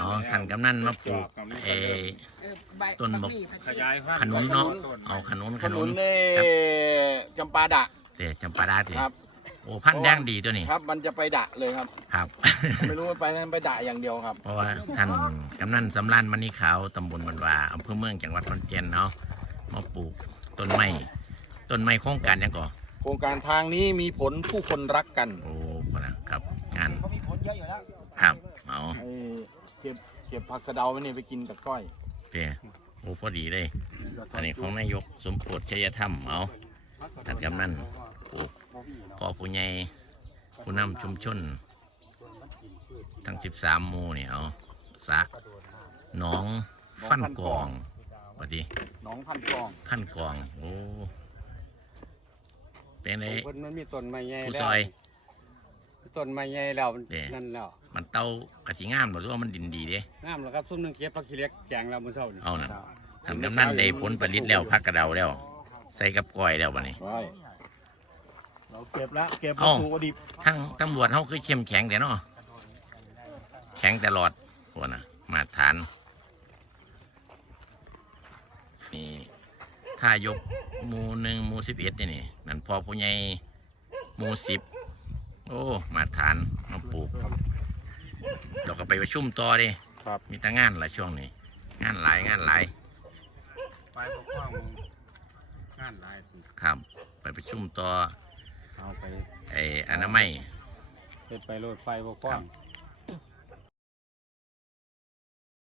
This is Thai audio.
อ๋อท่านกำนันมาปลูกเออเออใบต้นบอกขยายพันธุ์ขนุนเนาะเอาขนุนขขนุนุนนเน่ครับจำปาดะเตะจำปาดาเตะครับโอ้พันธุ์แดงดีตัวนี้ครับ มันจะไปดะเลยครับ ครับ ไม่รู้ว่าไปนั้นไปดะอย่างเดียวครับ เพราะว่าท่านกำนันสำรานมณีขาวตำบลบันวาอำเภอเมืองจังหวัดขอนแก่นเนาะมาปลูกต้นไม้ต้นไม้โครงการหยังก่อโครงการทางนี้มีผลผู้คนรักกันโอ้พอนะครับงานเขามีผลเยอะอยู่แล้วครับเอาไอ้ เก็บเก็บผักสะเดาไว้นี่ไปกินกับก้อยเตะโอ้พอดีเลย อันนี้ของนายกสมโพธิชัยธรรมเอาท่านกำนันปลูกพ่อผู้ใหญ่ผู้นำชุมชน ทั้ง 13หมู่นี่เอาสระหนองฟันกองปฏิหน้องพันกองพันกองโอ้เป็นไงเพิ่นมันมีต้นไม้ใหญ่ผู้แล้วซอยต้นไม้ใหญ่แล้วมันเด้นั่นแล้ว มันเต้ากะทิงามหรือว่ามันดินดีเด้งามแล้วครับซุ่มหนึงเก็บผักขี้เหล็กแกงแล้วมื้อเช้านี่เอานั่นทำกำนันได้ผลผลิตแล้วพักกระเดาแล้ว ใส่กับก้อยแล้ววันนี้ ไว้เราเก็บแล้วเก็บเอ้าวัตถุดิบทั้งตำรวจเขาคือเข้มแข็งแต่เนาะแข็งตลอดพวกน่ะมาตรฐานนี่ถ้ายกหมูหนึ่งหมูสิบเอ็ดนี่นี่นั่นพอผู้ใหญ่หมูสิบโอ้ มาตรฐานมาปลูก เราก็ไปประชุมต่อดิครับ มีแต่งานละช่วงนี้ งานหลายงานหลายไปปกครองงานหลายครับ ไปประชุมต่อเอาไปไอ้อนามัย เฮ็ดไปโลดไฟปกครองครับ